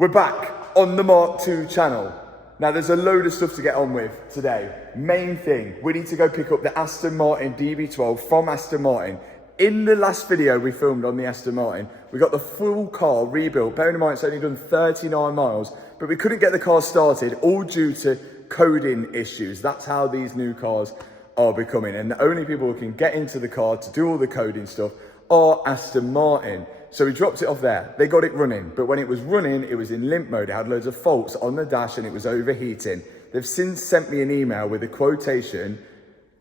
We're back on the Mark II channel. Now there's a load of stuff to get on with today. Main thing, we need to go pick up the Aston Martin DB12 from Aston Martin. In the last video we filmed on the Aston Martin, we got the full car rebuilt. Bearing in mind it's only done 39 miles, but we couldn't get the car started, all due to coding issues. That's how these new cars are becoming. And the only people who can get into the car to do all the coding stuff are Aston Martin. So we dropped it off there. They got it running, but when it was running, it was in limp mode. It had loads of faults on the dash and it was overheating. They've since sent me an email with a quotation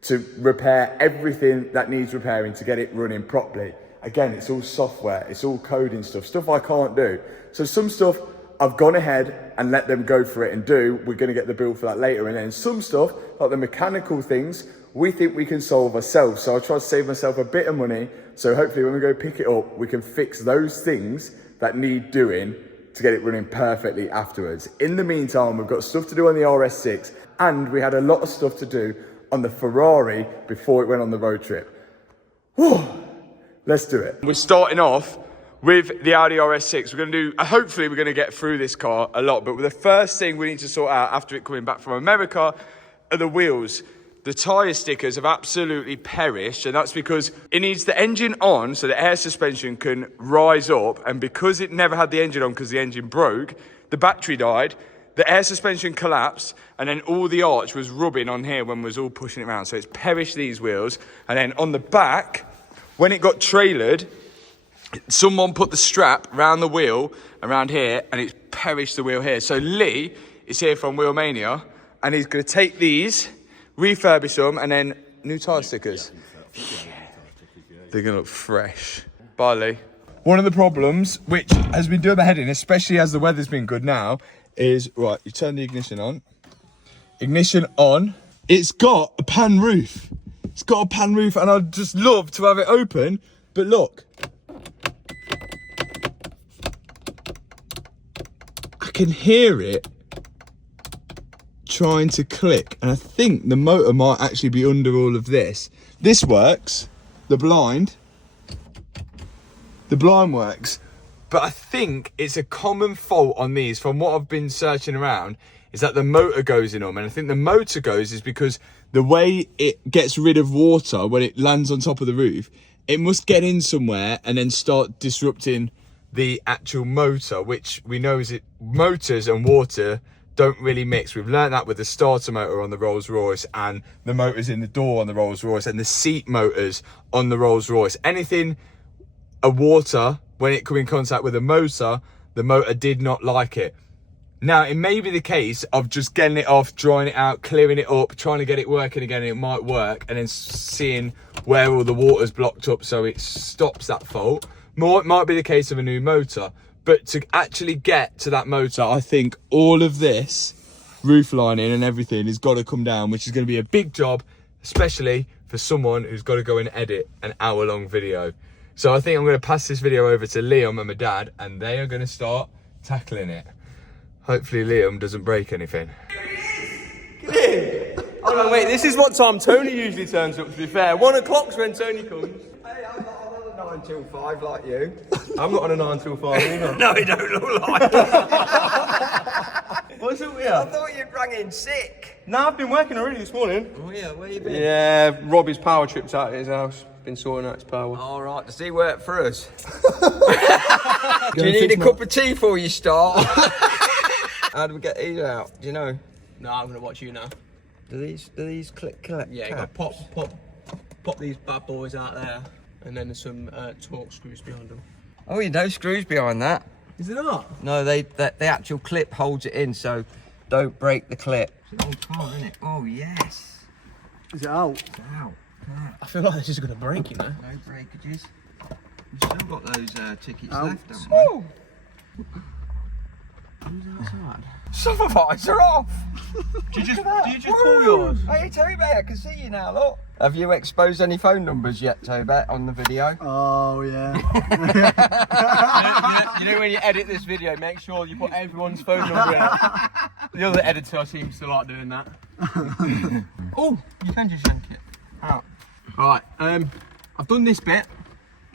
to repair everything that needs repairing to get it running properly. Again, it's all software, it's all coding stuff I can't do. So some stuff I've gone ahead and let them go for it and do. We're gonna get the bill for that later. And then some stuff, like the mechanical things, we think we can solve ourselves. So I try to save myself a bit of money. So hopefully when we go pick it up, we can fix those things that need doing to get it running perfectly afterwards. In the meantime, we've got stuff to do on the RS6 and we had a lot of stuff to do on the Ferrari before it went on the road trip. Whew. Let's do it. We're starting off with the Audi RS6. We're going to do, hopefully we're going to get through this car a lot, but the first thing we need to sort out after it coming back from America are the wheels. The tyre stickers have absolutely perished, and that's because it needs the engine on so the air suspension can rise up, and because it never had the engine on because the engine broke, the battery died, the air suspension collapsed, and then all the arch was rubbing on here when we was all pushing it around. So it's perished these wheels, and then on the back, when it got trailered, someone put the strap around the wheel around here, and it's perished the wheel here. So Lee is here from Wheelmania, and he's going to take these, refurbish them, and then new tyre stickers. Yeah. They're going to look fresh. Bye, Lee. One of the problems, which has been doing my head in, especially as the weather's been good now, is, right, you turn the ignition on. Ignition on. It's got a pan roof. It's got a pan roof, and I'd just love to have it open, but look. I can hear it trying to click, and I think the motor might actually be under all of this. This works, the blind works, but I think it's a common fault on these from what I've been searching around, is that the motor goes in them, and I think the motor goes is because the way it gets rid of water when it lands on top of the roof, it must get in somewhere and then start disrupting the actual motor, which we know is motors and water don't really mix. We've learned that with the starter motor on the Rolls-Royce and the motors in the door on the Rolls-Royce and the seat motors on the Rolls-Royce. Anything water, when it come in contact with a motor, the motor did not like it. Now, it may be the case of just getting it off, drying it out, clearing it up, trying to get it working again, and it might work, and then seeing where all the water's blocked up so it stops that fault. It might be the case of a new motor. But to actually get to that motor, I think all of this roof lining and everything has got to come down, which is going to be a big job, especially for someone who's got to go and edit an hour-long video. So I think I'm going to pass this video over to Liam and my dad, and they are going to start tackling it. Hopefully Liam doesn't break anything. Liam! Hold on, wait, this is what time Tony usually turns up, to be fair. 1 o'clock's when Tony comes. Hey, I'm not on a 9 till 5 like you. I'm not on a 9 till 5 either. No, you don't look like it. What's up here? I thought you'd rang in sick. No, I've been working already this morning. Oh yeah, where you been? Yeah, Robbie's power tripped out at his house. Been sorting out his power. All right, does he work for us? Do you need a cup of tea before you start? How do we get these out? Do you know? No, I'm gonna watch you now. Do these click collect? Yeah, you got pop these bad boys out there, and then there's some torque screws behind them. Oh, you know screws behind that. Is it not? No, the actual clip holds it in, so don't break the clip. It's an old car, isn't it? Oh yes. Is it out? It's out. Yeah. I feel like this is gonna break, you know. No breakages. We've still got those tickets Out. left, haven't we? Who's outside? Some of ours are off. Do you just call yours? Hey Toby, I can see you now, look. Have you exposed any phone numbers yet, Toby, on the video? Oh, yeah. you know when you edit this video, make sure you put everyone's phone number in it. The other editor seems to like doing that. Oh, you can just yank it out. Right, I've done this bit.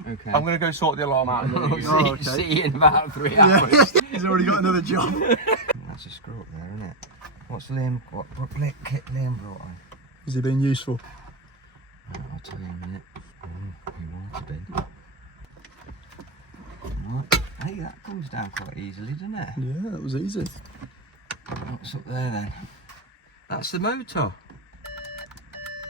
Okay. I'm going to go sort the alarm out. Oh, see you in about 3 hours. He's already got another job. That's a screw up there, isn't it? What's Liam, what kit Liam brought on? Has he been useful? Oh, I'll tell you in a minute. He water bin. Right. Hey, that comes down quite easily, doesn't it? Yeah, that was easy. What's up there then? That's the motor.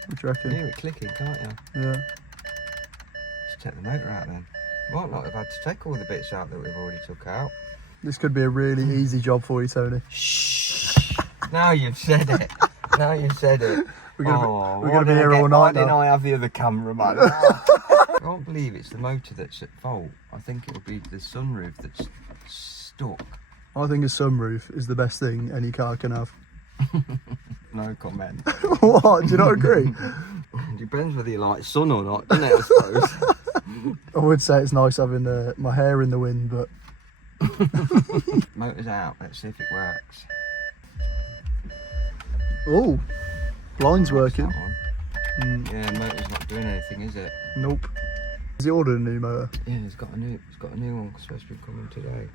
What do you reckon? You hear it clicking, can't you? Yeah. Let's take the motor out then. Might not have had to take all the bits out that we've already took out. This could be a really easy job for you, Tony. Shh! Now you've said it. Now you've said it. We're gonna be here all night Why now. didn't I have the other cameraman? I can't believe it's the motor that's at fault. I think it'll be the sunroof that's stuck. I think a sunroof is the best thing any car can have. No comment. What? Do you not agree? Depends whether you like sun or not, doesn't it, I suppose? I would say it's nice having my hair in the wind, but... Motor's out, let's see if it works. Oh, blind's working. That one. Yeah, the motor's not doing anything, is it? Nope. Has he ordered a new motor? Yeah, it's got a new one supposed to be coming today.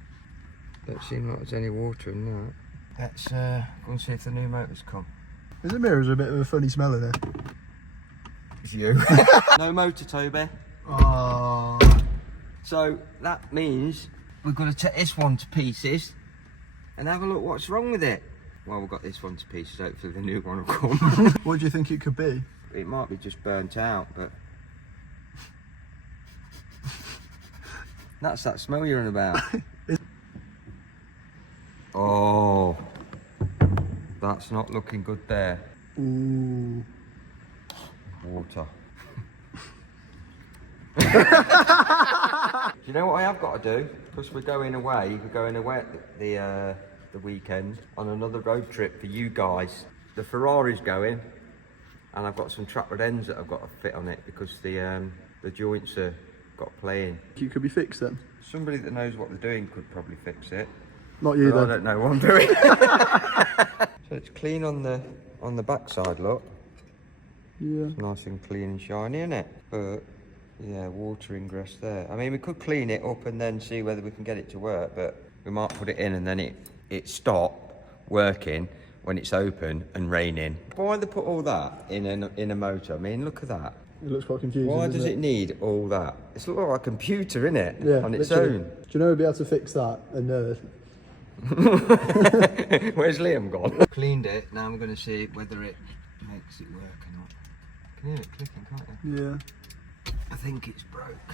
Don't seem like there's any water in that. Let's go and see if the new motor's come. Is the mirrors a bit of a funny smell in there? It's you. No motor, Toby. Oh. So that means we've got to take this one to pieces and have a look what's wrong with it. Well, we've got this one to pieces, hopefully the new one will come. What do you think it could be? It might be just burnt out, but... That's that smell you're on about. Oh, that's not looking good there. Ooh. Water. Do you know what I have got to do? Because we're going away at the weekend on another road trip for you guys. The Ferrari's going, and I've got some trap rod ends that I've got to fit on it because the joints are got playing. It could be fixed then? Somebody that knows what they're doing could probably fix it. Not you But then. I don't know what I'm doing. So it's clean on the backside, look. Yeah. It's nice and clean and shiny, isn't it? But yeah, water ingress there. I mean, we could clean it up and then see whether we can get it to work, but we might put it in and then it stop working when it's open and raining. Why they put all that in a motor? I mean, look at that. It looks quite confusing. Why doesn't does it need all that? It's like a computer, isn't it? Yeah, On its literally. own. Do you know who'd be able to fix that? A nerd. Where's Liam gone? Cleaned it, now I'm going to see whether it makes it work or not. You can hear it clicking, can't you? Yeah. I think it's broke.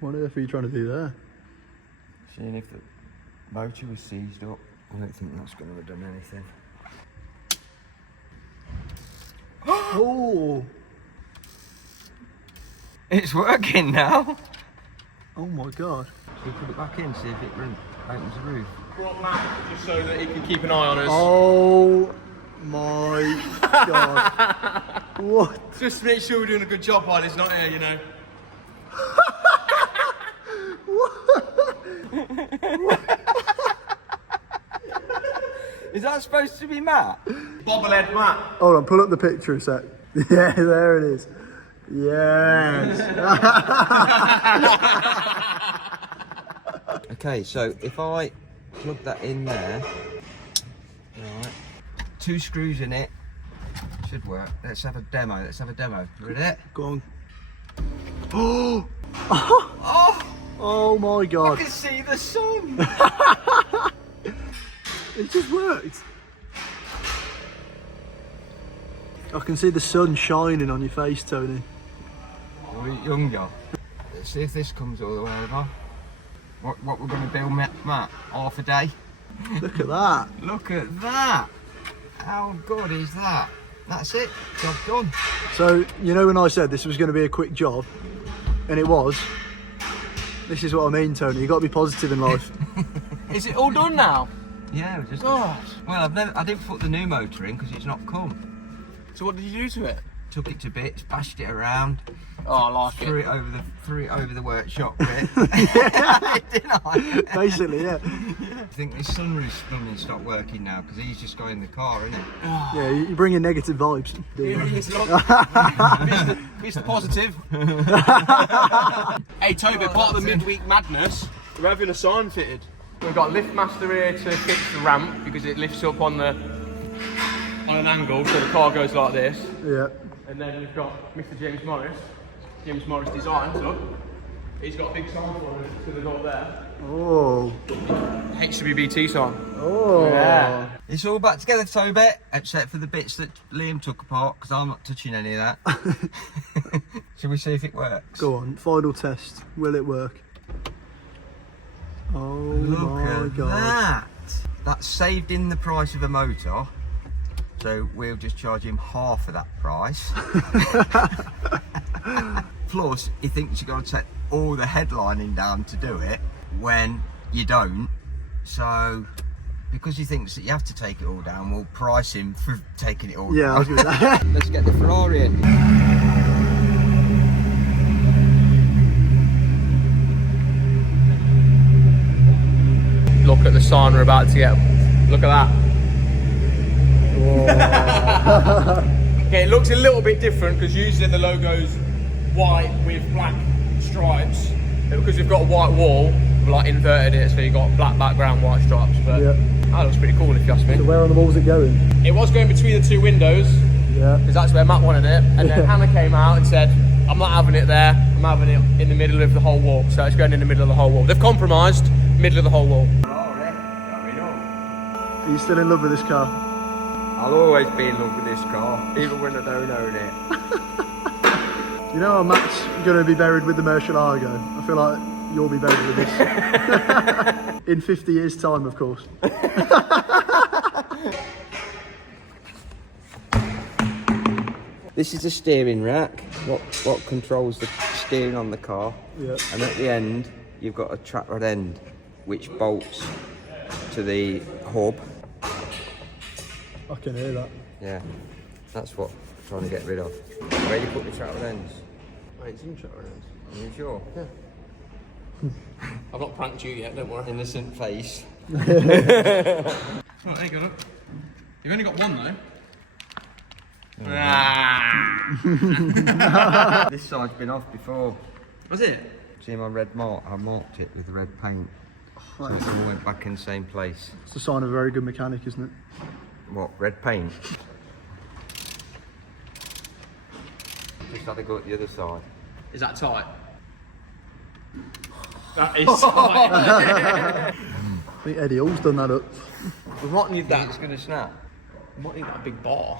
What on earth are you trying to do there? Seeing if the motor was seized up. I don't think that's going to have done anything. Oh! It's working now. Oh my god. Should we put it back in, see if it opens the roof? Brought Matt just so that he can keep an eye on us. Oh my god. What? Just to make sure we're doing a good job while he's not here, you know. Is that supposed to be Matt? Bobblehead Matt. Hold on, pull up the picture a sec. Yeah, there it is. Yes. Okay, so if I plug that in there, right, 2 screws in it, should work. Let's have a demo. Ready? Go on. Oh! Oh my I god. can see the sun. It just worked. I can see the sun shining on your face, Tony. You're younger. Let's see if this comes all the way over. What we're going to build, Matt? Half a day? Look at that. Look at that. How good is that? That's it. Job done. So, you know when I said this was going to be a quick job, and it was, this is what I mean, Tony. You've got to be positive in life. Is it all done now? Yeah, just. Gosh. Well, I didn't put the new motor in because it's not come. So what did you do to it? Took it to bits, bashed it around. Oh, I like Threw it. it over the workshop bit. Didn't I? Basically, yeah. think this sunroof's going to stop working now because he's just got in the car, isn't it? Yeah, you're bringing negative vibes. Here he is, look. Mr. Positive. Hey Toby, part of the midweek madness, we're having a sign fitted. We've got LiftMaster here to fix the ramp because it lifts up on an angle, so the car goes like this. Yeah. And then we've got Mr. James Morris Designs, look. He's got a big sign for us to the door there. Oh. HWBT sign. Oh. Yeah. It's all back together, Toby, except for the bits that Liam took apart because I'm not touching any of that. Shall we see if it works? Go on, final test. Will it work? Oh Look my at god. that! That's saved in the price of a motor. So we'll just charge him half of that price. Plus, he thinks you've got to take all the headlining down to do it when you don't. So, because he thinks that you have to take it all down, we'll price him for taking it all Yeah, I was down. going to say. Let's get the Ferrari in. Look at the sign we're about to get. Look at that. Okay, it looks a little bit different because usually the logo's white with black stripes. But because we've got a white wall, we've like inverted it so you've got black background, white stripes. But Yeah. that looks pretty cool if you ask me. So where on the wall's it going? It was going between the two windows Yeah. because that's where Matt wanted it. And then Hannah came out and said, I'm not having it there, I'm having it in the middle of the whole wall. So it's going in the middle of the whole wall. They've compromised, middle of the whole wall. Are you still in love with this car? I'll always be in love with this car, even when I don't own it. You know how Matt's going to be buried with the Murcielago? I feel like you'll be buried with this. In 50 years' time, of course. This is a steering rack, what controls the steering on the car. Yeah. And at the end, you've got a track rod end, which bolts to the hub. I can hear that. Yeah, that's what I'm trying to get rid of. Where do you put the track rod ends? Wait, it's in track ends. Are you sure? Yeah. I've not pranked you yet, don't worry. Innocent face. Oh, there you go, look. You've only got one though. This side's been off before. Was it? See my red mark? I marked it with the red paint. So it all went back in the same place. It's a sign of a very good mechanic, isn't it? What, red paint? Just had to go at the other side. Is that tight? That is tight. I think Eddie Hall's done that up. We might need that. It's going to snap. We might need that big bar.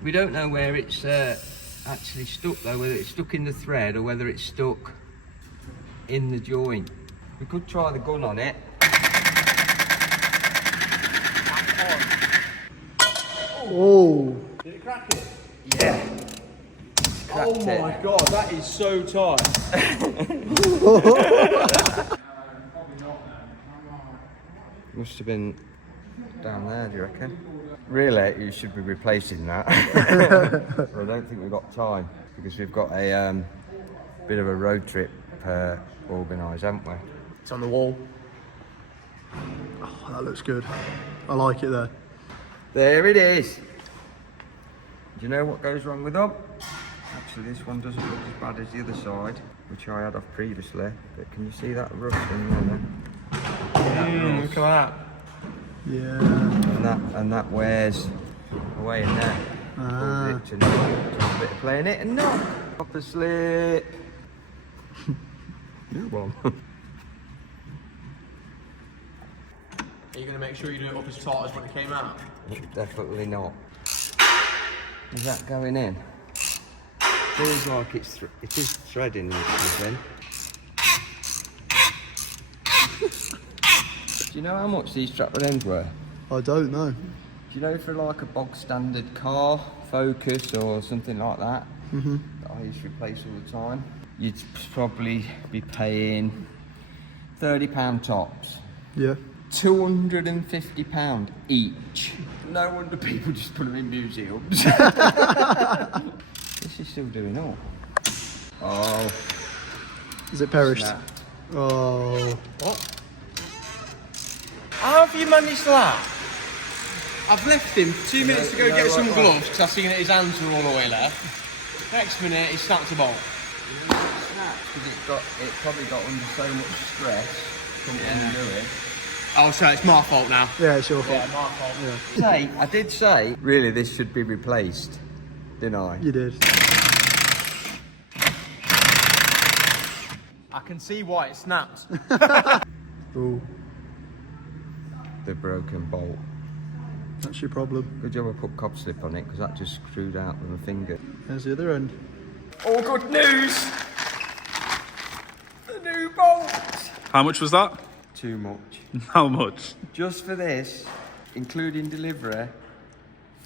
We don't know where it's actually stuck though, whether it's stuck in the thread or whether it's stuck in the joint. We could try the gun on it. Oh. Did it crack it? Yeah. Oh my god, that is so tight. Must have been down there, do you reckon? Really, you should be replacing that. But I don't think we've got time because we've got a bit of a road trip organised, haven't we? It's on the wall. Oh, that looks good. I like it there. There it is. Do you know what goes wrong with them? Actually, this one doesn't look as bad as the other side, which I had off previously. But can you see that rust in there? Look at that. Yeah. And that wears away in there. Ah. Just a bit of playing it and knock. Up a slip. New one. Are you going to make sure you do it up as tight as when it came out? Definitely not. Is that going in? Feels like it is threading something. Do you know how much these strap ends were? I don't know. Do you know for like a bog standard car, Focus or something like that, that I used to replace all the time, you'd probably be paying £30 tops. Yeah. £250 each. No wonder people just put them in museums. This is still doing all. Oh. Is it perished? Snap. Oh. What? Have have you managed that? I've left him 2 minutes to go get some gloves because I've seen that his hands were all oily. Next minute, he snapped a bolt. Because it probably got under so much stress from doing. Oh, so it's my fault now. Yeah, it's your fault. Yeah, my fault. I did say, really, this should be replaced, didn't I? You did. I can see why it snapped. Ooh, The broken bolt. that's your problem. Good job I put cob slip on it because that just screwed out with my finger. There's the other end. All good news. The new bolt. How much was that? Too much. How much? Just for this, including delivery,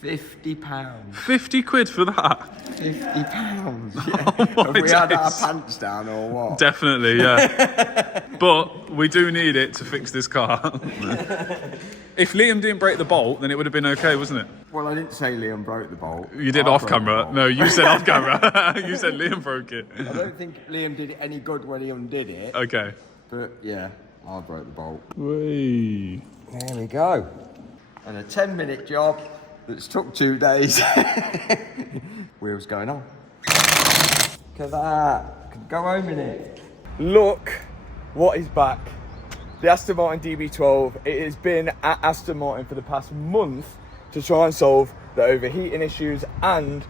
£50. 50 quid for that? £50. Oh Yeah. my Have we had our days. pants down or what? Definitely, yeah. But we do need it to fix this car. If Liam didn't break the bolt, then it would have been okay, wasn't it? Well, I didn't say Liam broke the bolt. You did I off broke the camera. bolt. No, you said off camera. You said Liam broke it. I don't think Liam did it any good when he undid it. Okay. But yeah, I broke the bolt. Whee. There we go. And a 10-minute job that's took 2 days. Wheels going on. Look at that. Could go home in it. Look what is back. The Aston Martin DB12. It has been at Aston Martin for the past month to try and solve the overheating issues and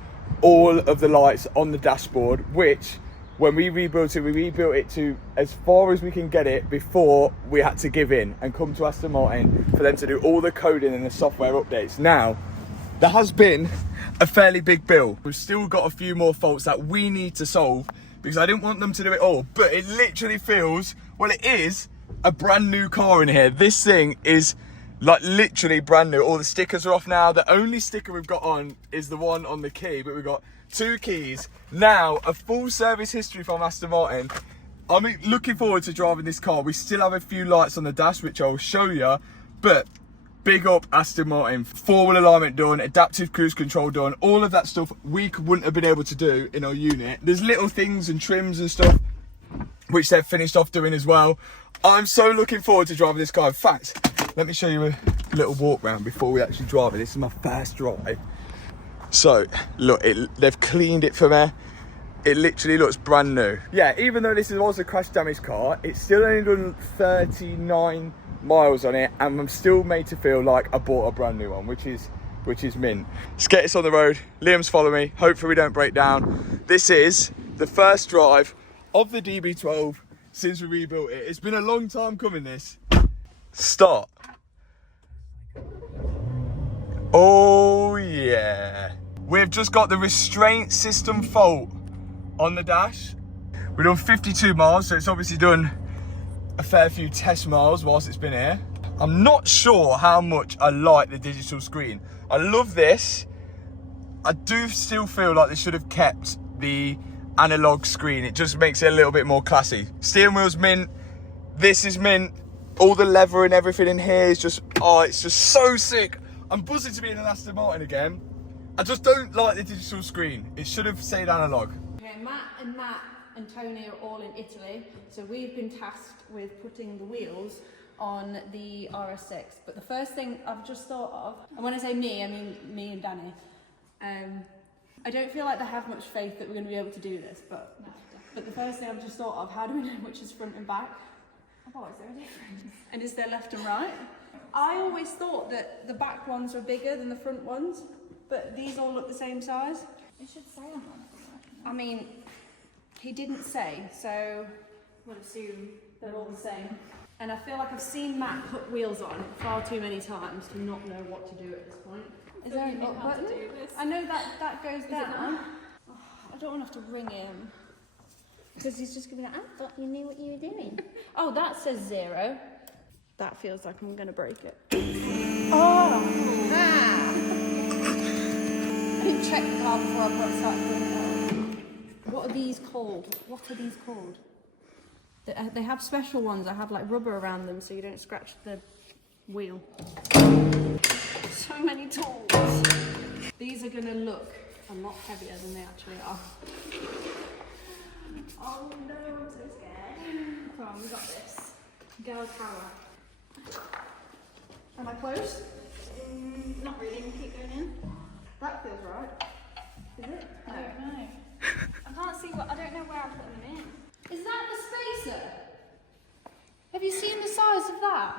all of the lights on the dashboard, which when we rebuilt it to as far as we can get it before we had to give in and come to Aston Martin for them to do all the coding and the software updates. Now, there has been a fairly big bill. We've still got a few more faults that we need to solve because I didn't want them to do it all, but it literally feels, well, it is a brand new car in here. This thing is like literally brand new. All the stickers are off now. The only sticker we've got on is the one on the key, but we've got 2 keys. Now, a full service history from Aston Martin. I'm looking forward to driving this car. We still have a few lights on the dash, which I'll show you, but big up Aston Martin. 4-wheel alignment done, adaptive cruise control done, all of that stuff we wouldn't have been able to do in our unit. There's little things and trims and stuff which they've finished off doing as well. I'm so looking forward to driving this car. In fact, let me show you a little walk round before we actually drive it. This is my first drive. So, look, they've cleaned it for me. It literally looks brand new. Yeah, even though this was a crash damaged car, it's still only done 39 miles on it, and I'm still made to feel like I bought a brand new one, which is mint. Let's get this on the road. Liam's following me. Hopefully we don't break down. This is the first drive of the DB12 since we rebuilt it. It's been a long time coming, this. Start. Oh yeah. We've just got the restraint system fault on the dash. We've done 52 miles, so it's obviously done a fair few test miles whilst it's been here. I'm not sure how much I like the digital screen. I love this. I do still feel like they should have kept the analog screen. It just makes it a little bit more classy. Steering wheel's mint. This is mint. All the leather and everything in here is just, oh, it's just so sick. I'm buzzing to be in an Aston Martin again. I just don't like the digital screen. It should have stayed analog. Okay, Matt and Tony are all in Italy, so we've been tasked with putting the wheels on the RS6. But the first thing I've just thought of, and when I say me, I mean me and Danny, I don't feel like they have much faith that we're going to be able to do this, but the first thing I've just thought of, how do we know which is front and back? Oh, is there a difference? And is there left and right? I always thought that the back ones were bigger than the front ones, but these all look the same size. It should say on one. I mean, he didn't say, so we'll assume they're all the same. And I feel like I've seen Matt put wheels on far too many times to not know what to do at this point. Is there an up button? I know that goes down. Oh, I don't want to have to ring him. Because he's just going to go, I thought you knew what you were doing. Oh, that says 0. That feels like I'm going to break it. Oh! Ah. I didn't check the car before I started doing it. What are these called? What are these called? They have special ones that have like rubber around them so you don't scratch the wheel. So many tools. These are going to look a lot heavier than they actually are. Oh no, I'm so scared. Come on, we got this. Girl power. Am I close? Not really. Keep going in. That feels right. Is it? I don't know. I can't see what. I don't know where I'm putting them in. Is that the spacer? Have you seen the size of that?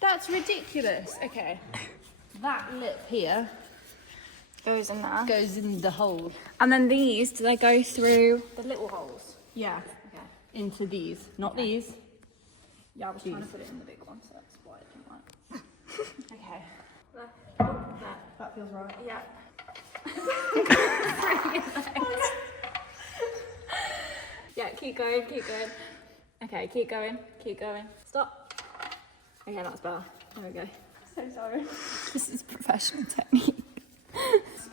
That's ridiculous. Okay. That lip here Goes in there. goes in the hole. And then these, do they go through the little holes? Yeah. Okay. Into these, not these. Yeah, I was trying to These. put it in the big one, so that's why I didn't like. Okay. There. That feels right. Yeah. Yeah, keep going, keep going. Okay, keep going, keep going. Stop. Okay, that's better. There we go. So sorry. This is professional technique.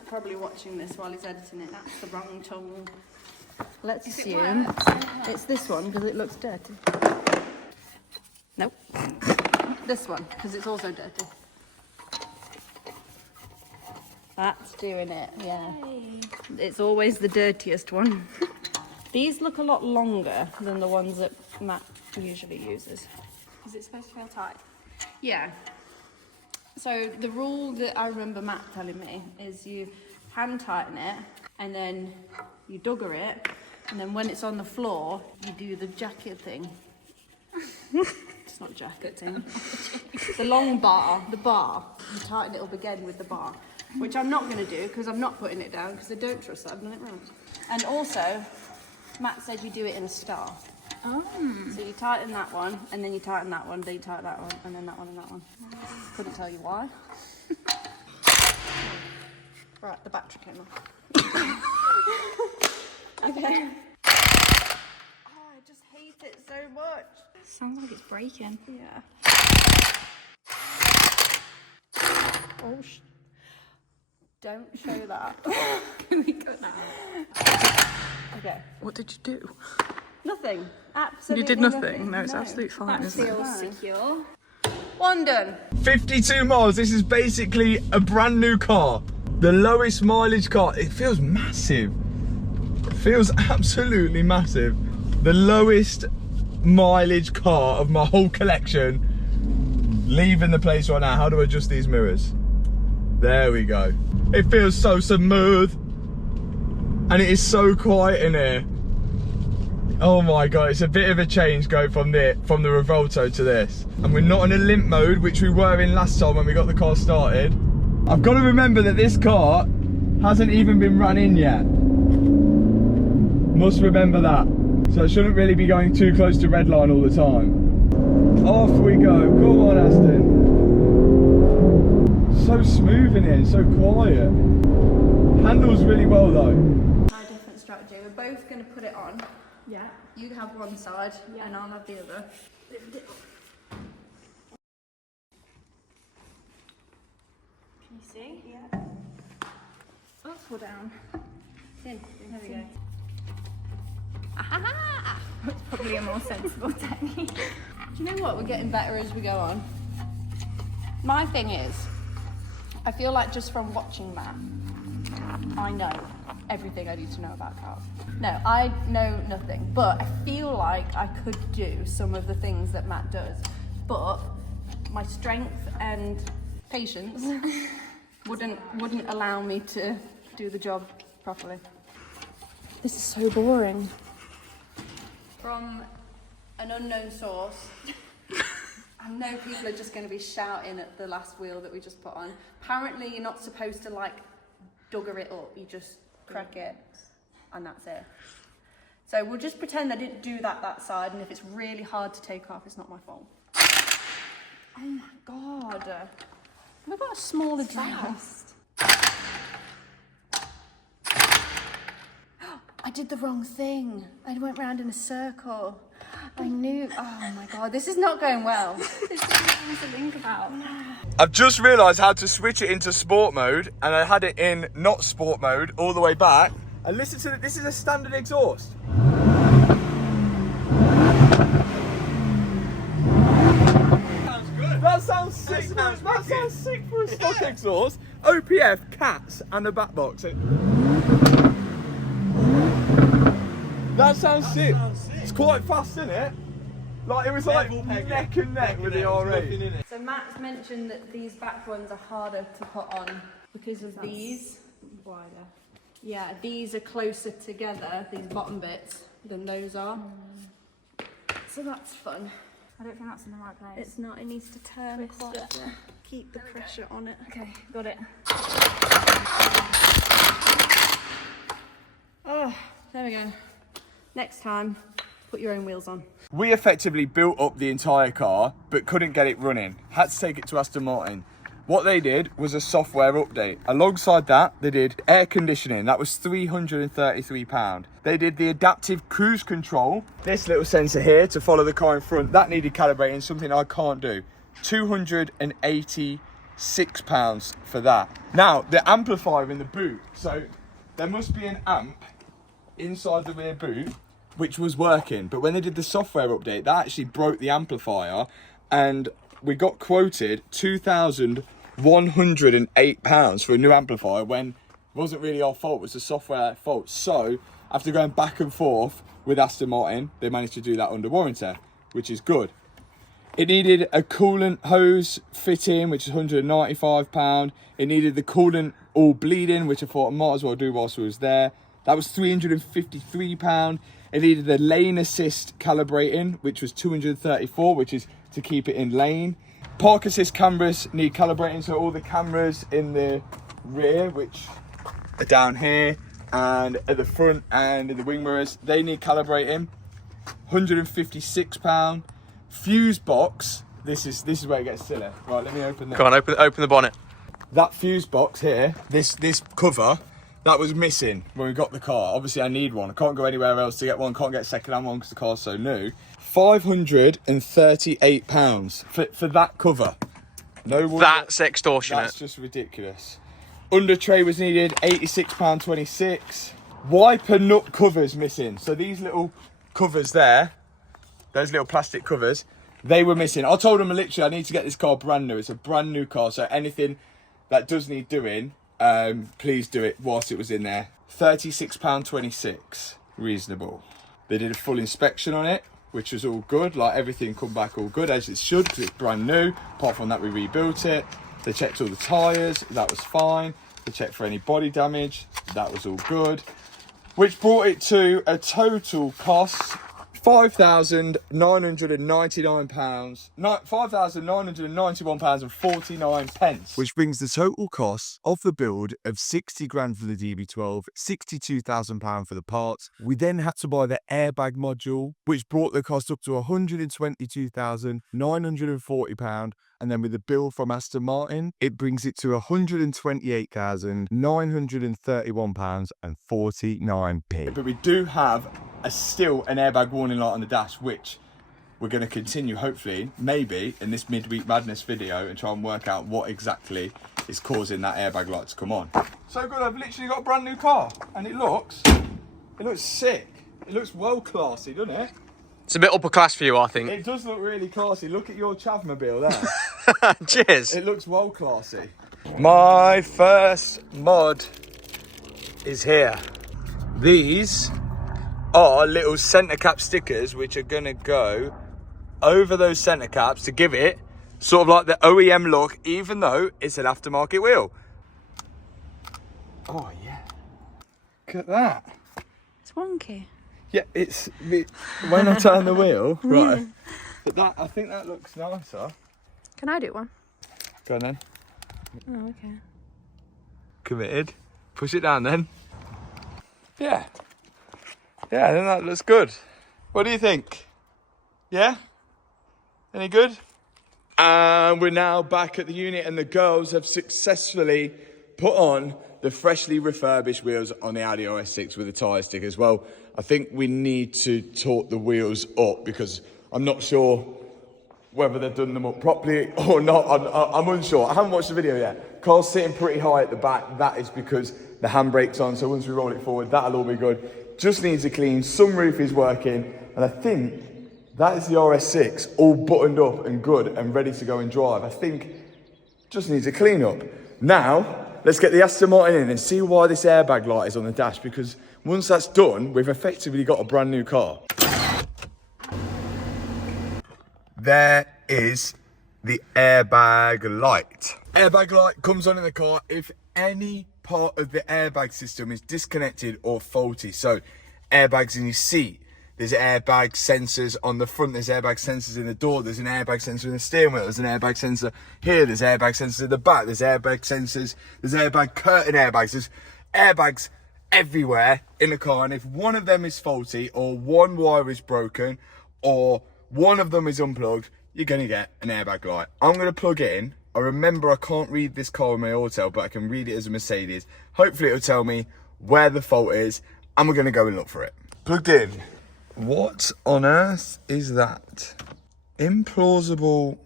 Probably watching this while he's editing it. That's the wrong tool. Let's If it assume works, it's this one because it looks dirty. Nope. This one because it's also dirty. That's doing it, yeah. It's always the dirtiest one. These look a lot longer than the ones that Matt usually uses. Is it supposed to feel tight? Yeah. So the rule that I remember Matt telling me is you hand tighten it and then you dugger it and then when it's on the floor you do the jacket thing. It's not jacket thing. The long bar, the bar, you tighten it up again with the bar, which I'm not going to do because I'm not putting it down because I don't trust that I've done it wrong. And also, Matt said you do it in a star. Oh. So you tighten that one, and then you tighten that one, then you tighten that one, and then that one and that one. Couldn't tell you why. Right, the battery came off. Okay. Oh, I just hate it so much. Sounds like it's breaking. Yeah. Oh, don't show that. Can we go now? Okay. What did you do? Nothing. Absolutely You did nothing? No, it's absolutely fine, That isn't it? feels secure. One done. 52 miles. This is basically a brand new car. The lowest mileage car. It feels massive. It feels absolutely massive. The lowest mileage car of my whole collection. Leaving the place right now. How do I adjust these mirrors? There we go. It feels so smooth. And it is so quiet in here. Oh my god, it's a bit of a change going from the Revolto to this. And we're not in a limp mode, which we were in last time when we got the car started. I've got to remember that this car hasn't even been run in yet. Must remember that. So I shouldn't really be going too close to redline all the time. Off we go. Come on, Aston. So smooth in here, so quiet. Handles really well though. Try a different strategy. We're both going to put it on. Yeah. You have one side Yeah. and I'll have the other. Can you see? Yeah. Up or down? In. There we go. Aha! That's probably a more sensible technique. Do you know what? We're getting better as we go on. My thing is, I feel like just from watching Matt, I know everything I need to know about cars. No, I know nothing, but I feel like I could do some of the things that Matt does, but my strength and patience wouldn't allow me to do the job properly. This is so boring. From an unknown source, I know people are just going to be shouting at the last wheel that we just put on. Apparently you're not supposed to like dugger it up, you just crack it and that's it. So we'll just pretend I didn't do that side, and if it's really hard to take off, it's not my fault. Oh my god. We've got a smaller drill. I did the wrong thing. I went round in a circle. I knew. Oh my god, this is not going well. There's something to think about. I've just realised how to switch it into sport mode, and I had it in not sport mode all the way back. And listen to this is a standard exhaust. Sounds good. That sounds sick. That sounds sick for a stock exhaust. OPF, cats, and a back box. That sounds sick. It's quite fast, isn't it? Like it was like neck and neck with the RE. So Matt's mentioned that these back ones are harder to put on because of these. Wider. Yeah, these are closer together, these bottom bits, than those are. So that's fun. I don't think that's in the right place. It's not, it needs to turn Twist quite it. to keep the pressure on it. Okay, got it. Oh, there we go. Next time, put your own wheels on. We effectively built up the entire car, but couldn't get it running. Had to take it to Aston Martin. What they did was a software update. Alongside that, they did air conditioning. That was £333. They did the adaptive cruise control. This little sensor here to follow the car in front, that needed calibrating, something I can't do. £286 for that. Now, the amplifier in the boot. So there must be an amp inside the rear boot, which was working. But when they did the software update, that actually broke the amplifier, and we got quoted £2,108 for a new amplifier when it wasn't really our fault, it was the software fault. So after going back and forth with Aston Martin, they managed to do that under warranty, which is good. It needed a coolant hose fitting, which is £195. It needed the coolant all bleeding, which I thought I might as well do whilst I was there. That was £353. It needed the lane assist calibrating, which was £234, which is to keep it in lane. Park assist cameras need calibrating, so all the cameras in the rear, which are down here, and at the front and in the wing mirrors, they need calibrating. £156. Fuse box. This is where it gets silly. Right, let me open that. Go on, open the bonnet. That fuse box here, this cover, that was missing when we got the car. Obviously I need one. I can't go anywhere else to get one. Can't get a second-hand one because the car's so new. £538 for that cover. No wonder. That's extortionate. That's just ridiculous. Under tray was needed, £86.26. Wiper nut covers missing. So these little covers there, those little plastic covers, they were missing. I told them literally I need to get this car brand new. It's a brand new car, so anything that does need doing, please do it whilst it was in there. £36.26, reasonable. They did a full inspection on it, which was all good. Like everything come back all good as it should because it's brand new. Apart from that, we rebuilt it. They checked all the tyres, that was fine. They checked for any body damage, that was all good. Which brought it to a total cost £5,991.49, which brings the total cost of the build of 60 grand for the DB12, £62,000 for the parts. We then had to buy the airbag module, which brought the cost up to £122,940. And then with the bill from Aston Martin, it brings it to £128,931.49. But we do have still an airbag warning light on the dash, which we're going to continue, hopefully, maybe, in this midweek madness video and try and work out what exactly is causing that airbag light to come on. So good, I've literally got a brand new car, and it looks sick. It looks well classy, doesn't it? It's a bit upper class for you, I think. It does look really classy. Look at your Chavmobile there. Cheers. It looks well classy. My first mod is here. These are little centre cap stickers which are going to go over those centre caps to give it sort of like the OEM look, even though it's an aftermarket wheel. Oh yeah. Look at that. It's wonky. Yeah, when I turn the wheel, right. But that, I think that looks nicer. Can I do one? Go on then. Oh, okay. Committed. Push it down then. Yeah. Yeah, I think that looks good. What do you think? Yeah? Any good? And we're now back at the unit and the girls have successfully put on the freshly refurbished wheels on the Audi RS6 with the tyre stickers. Well, I think we need to torque the wheels up because I'm not sure whether they've done them up properly or not. I'm unsure. I haven't watched the video yet. Car's sitting pretty high at the back. That is because the handbrake's on, so once we roll it forward, that'll all be good. Just needs a clean. Sunroof is working, and I think that is the RS6 all buttoned up and good and ready to go and drive. I think just needs a clean up. Now, let's get the Aston Martin in and see why this airbag light is on the dash, because once that's done, we've effectively got a brand new car. there is the airbag light. Airbag light comes on in the car if any part of the airbag system is disconnected or faulty. So airbags in your seat, there's airbag sensors on the front, there's airbag sensors in the door, there's an airbag sensor in the steering wheel, there's an airbag sensor here, there's airbag sensors in the back, there's airbag sensors, there's airbag curtain airbags, there's airbags everywhere in the car. And if one of them is faulty, or one wire is broken, or one of them is unplugged, you're gonna get an airbag light. I'm gonna plug it in. I remember I can't read this car with my auto, but I can read it as a Mercedes. Hopefully it'll tell me where the fault is, and we're gonna go and look for it. Plugged in. What on earth is that? Implausible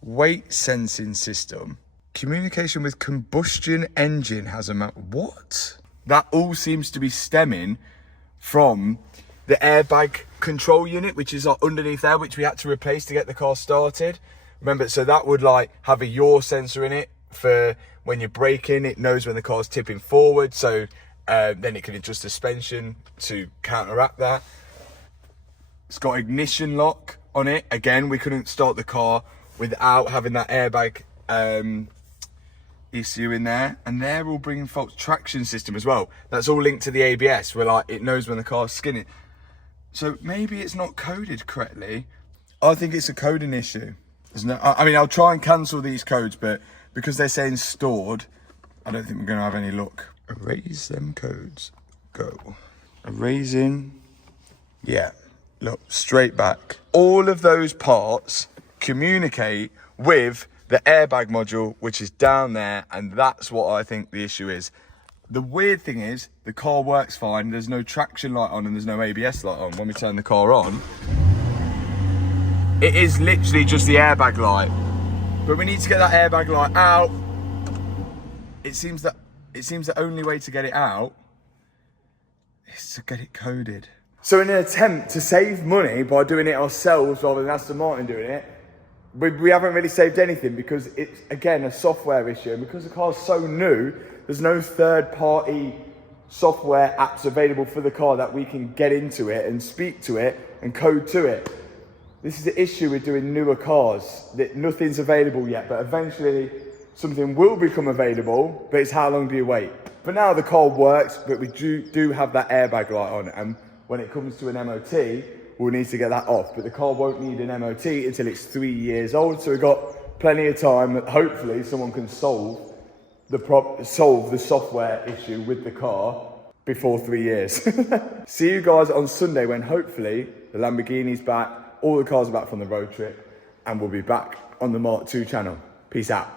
weight sensing system. Communication with combustion engine has a map. What? That all seems to be stemming from the airbag control unit, which is like underneath there, which we had to replace to get the car started. Remember, so that would like have a yaw sensor in it for when you're braking, it knows when the car's tipping forward. So then it can adjust the suspension to counteract that. It's got ignition lock on it. Again, we couldn't start the car without having that airbag issue in there. And they're all bringing faults. Traction system as well. That's all linked to the ABS, where like it knows when the car's skinning. So maybe it's not coded correctly. I think it's a coding issue. There's no, I mean, I'll try and cancel these codes, but because they're saying stored, I don't think we're going to have any luck. Erase them codes. Go. Erasing. Yeah. Look, straight back. All of those parts communicate with the airbag module, which is down there, and that's what I think the issue is. The weird thing is, the car works fine, there's no traction light on and there's no ABS light on. When we turn the car on, it is literally just the airbag light. But we need to get that airbag light out. It seems the only way to get it out is to get it coded. So in an attempt to save money by doing it ourselves rather than Aston Martin doing it, we haven't really saved anything, because it's, again, a software issue. And because the car's so new, there's no third-party software apps available for the car that we can get into it and speak to it and code to it. This is the issue with doing newer cars, that nothing's available yet, but eventually something will become available, but it's how long do you wait? For now, the car works, but we do have that airbag light on, and when it comes to an MOT, we'll need to get that off. But the car won't need an MOT until it's 3 years old, so we've got plenty of time that hopefully someone can solve the software issue with the car before 3 years. See you guys on Sunday, when hopefully the Lamborghini's back, all the cars are back from the road trip, and we'll be back on the Mark II channel. Peace out.